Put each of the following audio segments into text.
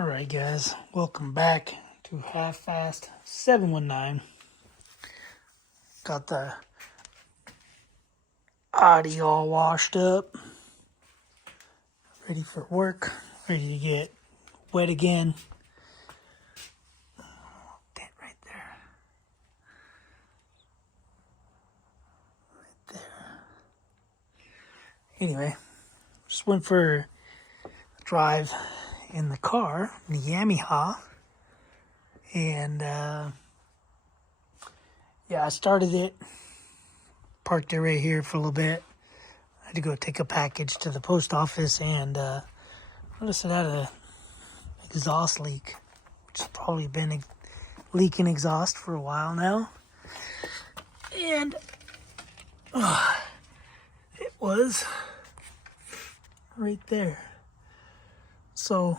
Alright guys, welcome back to Half-Fast 719. Got the audio all washed up, ready for work, ready to get wet again. Dent right there. Right there. Anyway, just went for a drive in the car, in the Yamaha, and yeah, I started it, parked it right here for a little bit. I had to go take a package to the post office, and noticed it had a exhaust leak, which has probably been leaking exhaust for a while now, and it was right there. So,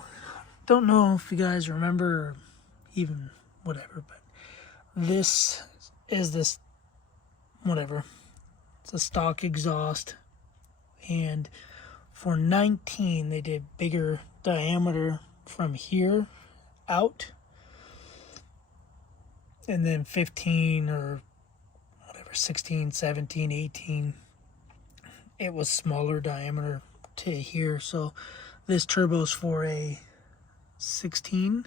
don't know if you guys remember or even whatever, but this is this, whatever. It's a stock exhaust, and for 19 they did bigger diameter from here out, and then 15 or whatever, 16, 17, 18, it was smaller diameter to here. So this turbo's for a 16,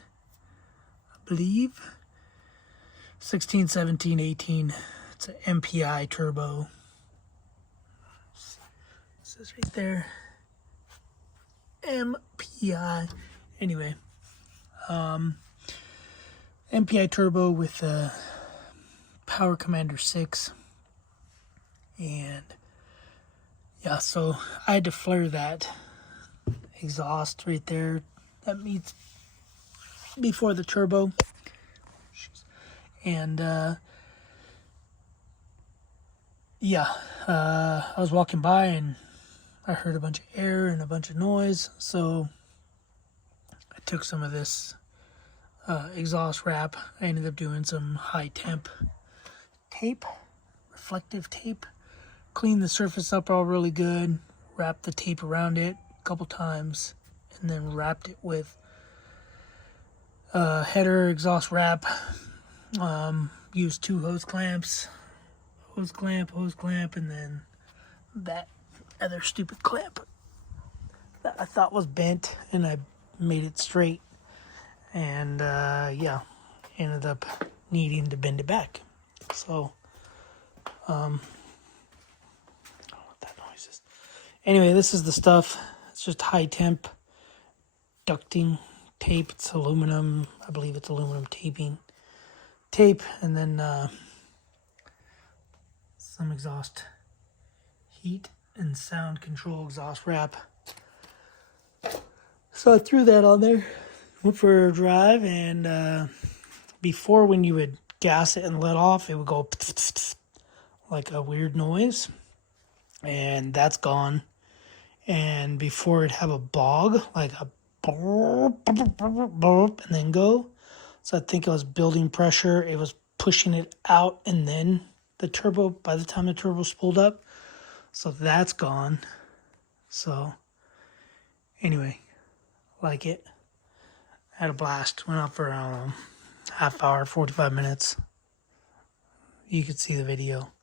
I believe. 16, 17, 18. It's an MPI turbo. It says right there, MPI. Anyway, MPI turbo with a Power Commander 6. And yeah, so I had to flare that exhaust right there. That meets before the turbo. And yeah, I was walking by and I heard a bunch of air and a bunch of noise, so I took some of this exhaust wrap. I ended up doing some high temp tape, reflective tape, cleaned the surface up all really good, wrapped the tape around it a couple times, and then wrapped it with header exhaust wrap. Used two hose clamp, and then that other stupid clamp that I thought was bent, and I made it straight, and yeah, ended up needing to bend it back. So I don't know what that noise is. Anyway, this is the stuff. It's just high temp ducting tape. It's aluminum, I believe it's aluminum tape, and then some exhaust heat and sound control exhaust wrap. So I threw that on there, went for a drive, and before, when you would gas it and let off, it would go like a weird noise, and that's gone. And before, it'd have a bog, like a and then go. So I think it was building pressure. It was pushing it out, and then the turbo, by the time the turbo spooled up. So that's gone. So anyway, like it. Had a blast. Went out for, I don't know, half hour, 45 minutes. You could see the video.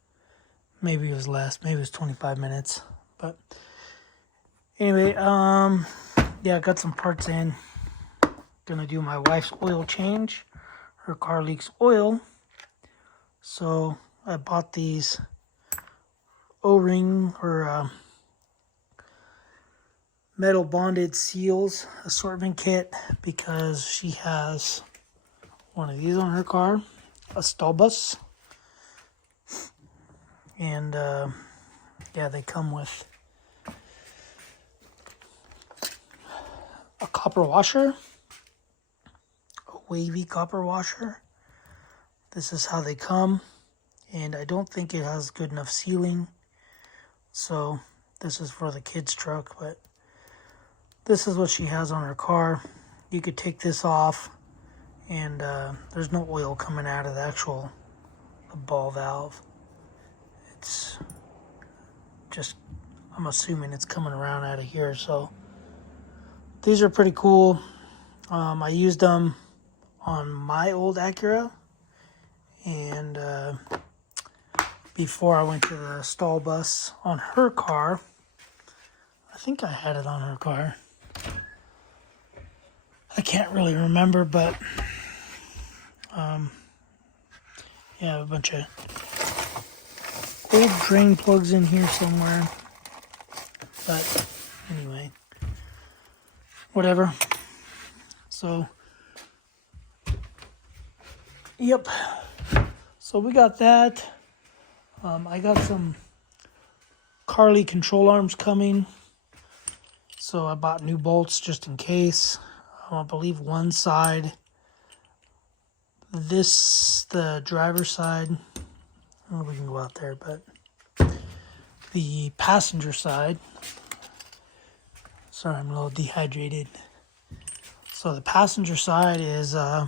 Maybe it was less. Maybe it was 25 minutes. But anyway, yeah, I got some parts in. Gonna do my wife's oil change. Her car leaks oil. So I bought these O-ring or metal bonded seals assortment kit, because she has one of these on her car, a stall bus, and yeah, they come with a copper washer, a wavy copper washer. This is how they come, and I don't think it has good enough sealing, so this is for the kids' truck, but this is what she has on her car. You could take this off, and there's no oil coming out of the actual ball valve. It's just, I'm assuming it's coming around out of here. So these are pretty cool. I used them on my old Acura, and before I went to the stall bus on her car. I think I had it on her car. I can't really remember, but yeah, a bunch of old drain plugs in here somewhere. But anyway, whatever. So, yep. So we got that. I got some Carly control arms coming. So I bought new bolts just in case. I believe one side. The driver's side. Oh, we can go out there, but the passenger side. Sorry, I'm a little dehydrated. So the passenger side is, I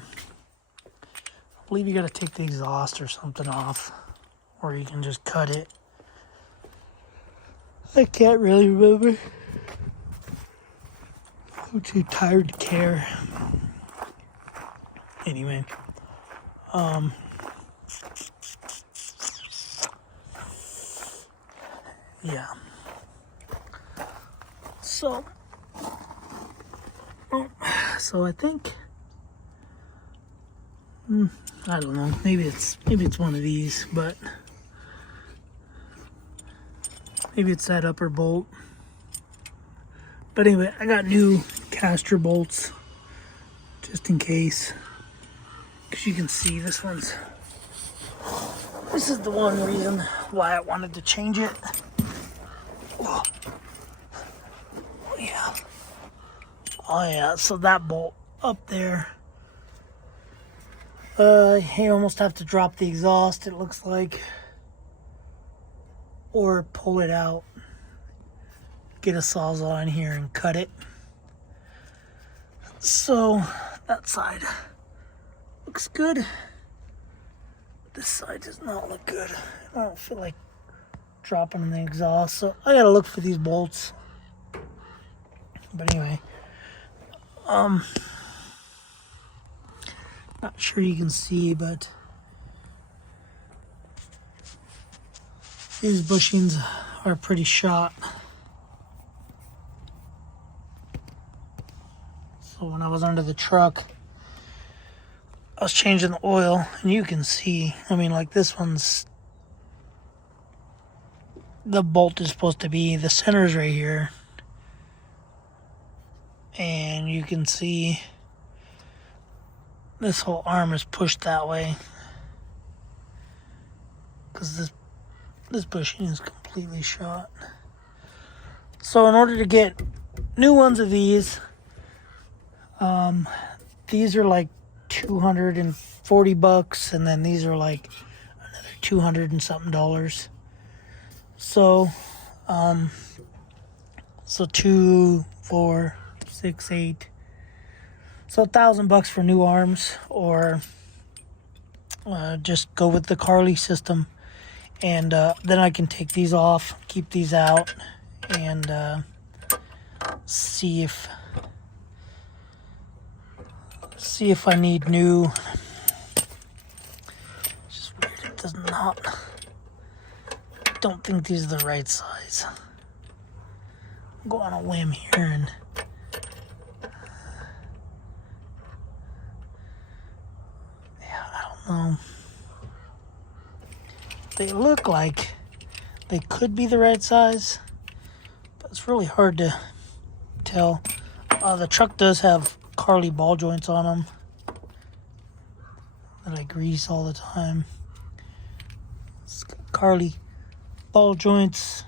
believe you got to take the exhaust or something off, or you can just cut it. I can't really remember. I'm too tired to care. Anyway, yeah. So I think, I don't know. Maybe it's one of these, but maybe it's that upper bolt. But anyway, I got new caster bolts just in case. Because you can see this is the one reason why I wanted to change it. Oh yeah. Oh yeah, so that bolt up there. You almost have to drop the exhaust, it looks like. Or pull it out. Get a sawzall in here and cut it. So that side looks good. This side does not look good. I don't feel like dropping the exhaust, so I gotta look for these bolts. But anyway, not sure you can see, but these bushings are pretty shot. So when I was under the truck, I was changing the oil, and you can see, I mean, like this one's, the bolt is supposed to be, the center's right here. And you can see this whole arm is pushed that way. Because this bushing is completely shot. So in order to get new ones of these are like $240, and then these are like another $200 and something dollars. So, 2, 4, 6, 8. So $1,000 for new arms, or just go with the Carly system, and then I can take these off, keep these out, and see if I need new. It's just weird. It does not. I don't think these are the right size. I'll go on a whim here and. Yeah, I don't know. They look like they could be the right size, but it's really hard to tell. The truck does have Carly ball joints on them that I grease all the time. It's got Carly ball joints.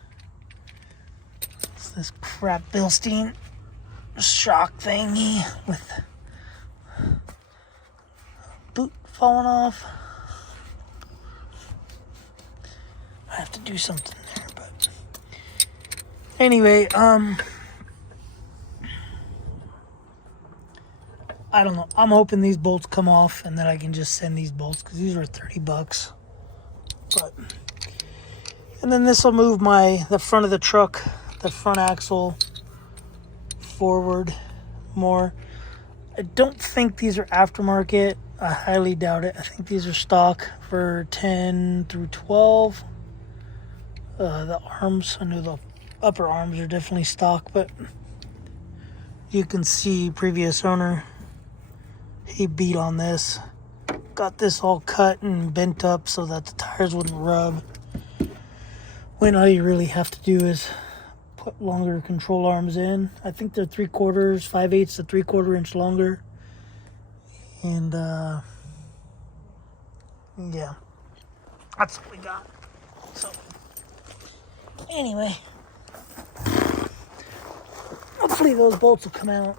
It's this crap Bilstein shock thingy with boot falling off. I have to do something there, but anyway, I don't know. I'm hoping these bolts come off and that I can just send these bolts, because these were $30. But, and then this will move the front of the truck, the front axle forward more. I don't think these are aftermarket. I highly doubt it. I think these are stock for 10 through 12. The arms, I know the upper arms are definitely stock, but you can see previous owner, he beat on this. Got this all cut and bent up so that the tires wouldn't rub. When all you really have to do is put longer control arms in. I think they're 3/4, 5/8 to 3/4 inch longer. And yeah, that's what we got. So anyway, hopefully those bolts will come out.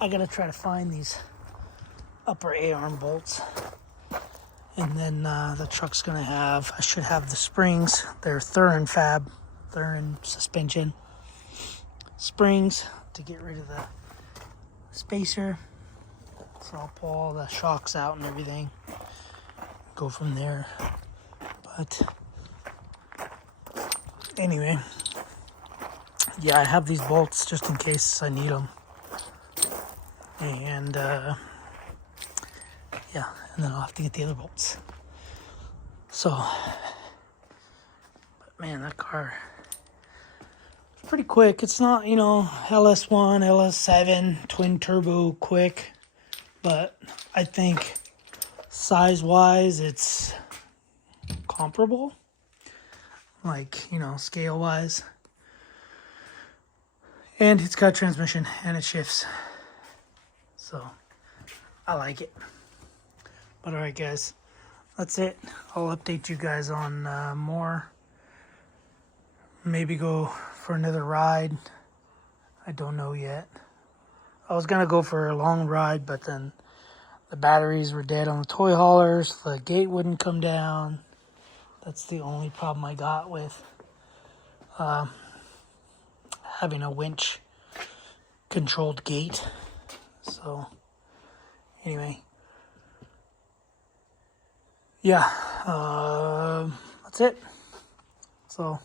I gotta try to find these upper A-arm bolts. And then the truck's gonna have, I should have the springs. They're Thurin fab, Thurin suspension springs to get rid of the spacer. So I'll pull all the shocks out and everything. Go from there. But anyway, yeah, I have these bolts just in case I need them. And yeah, and then I'll have to get the other bolts. So, but man, that car is pretty quick. It's not, you know, LS1, LS7, twin turbo quick, but I think size-wise, it's comparable. Like, you know, scale-wise. And it's got transmission and it shifts. So, I like it. But alright guys, that's it. I'll update you guys on more. Maybe go for another ride. I don't know yet. I was gonna go for a long ride, but then the batteries were dead on the toy haulers. The gate wouldn't come down. That's the only problem I got with having a winch controlled gate. So anyway, yeah, that's it. So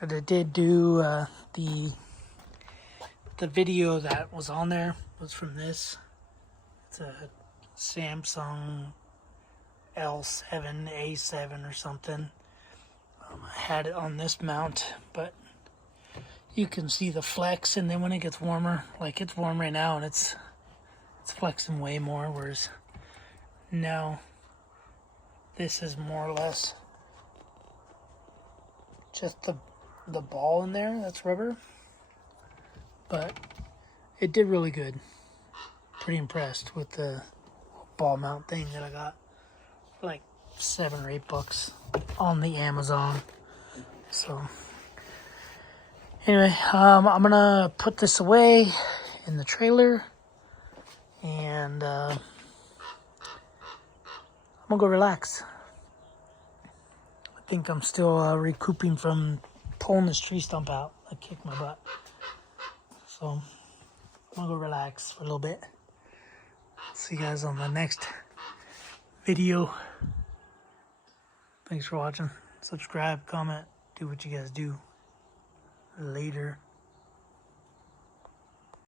I did do the video that was on there was from this. It's a Samsung L7A7 or something. I had it on this mount, but you can see the flex, and then when it gets warmer, like it's warm right now, and it's flexing way more, whereas now this is more or less just the ball in there, that's rubber. But it did really good. Pretty impressed with the ball mount thing that I got for like $7 or $8 on the Amazon. So anyway, I'm gonna put this away in the trailer, and I'm gonna go relax. I think I'm still recouping from pulling this tree stump out. I kicked my butt. So I'm gonna go relax for a little bit. See you guys on the next video. Thanks for watching. Subscribe, comment, do what you guys do. Later.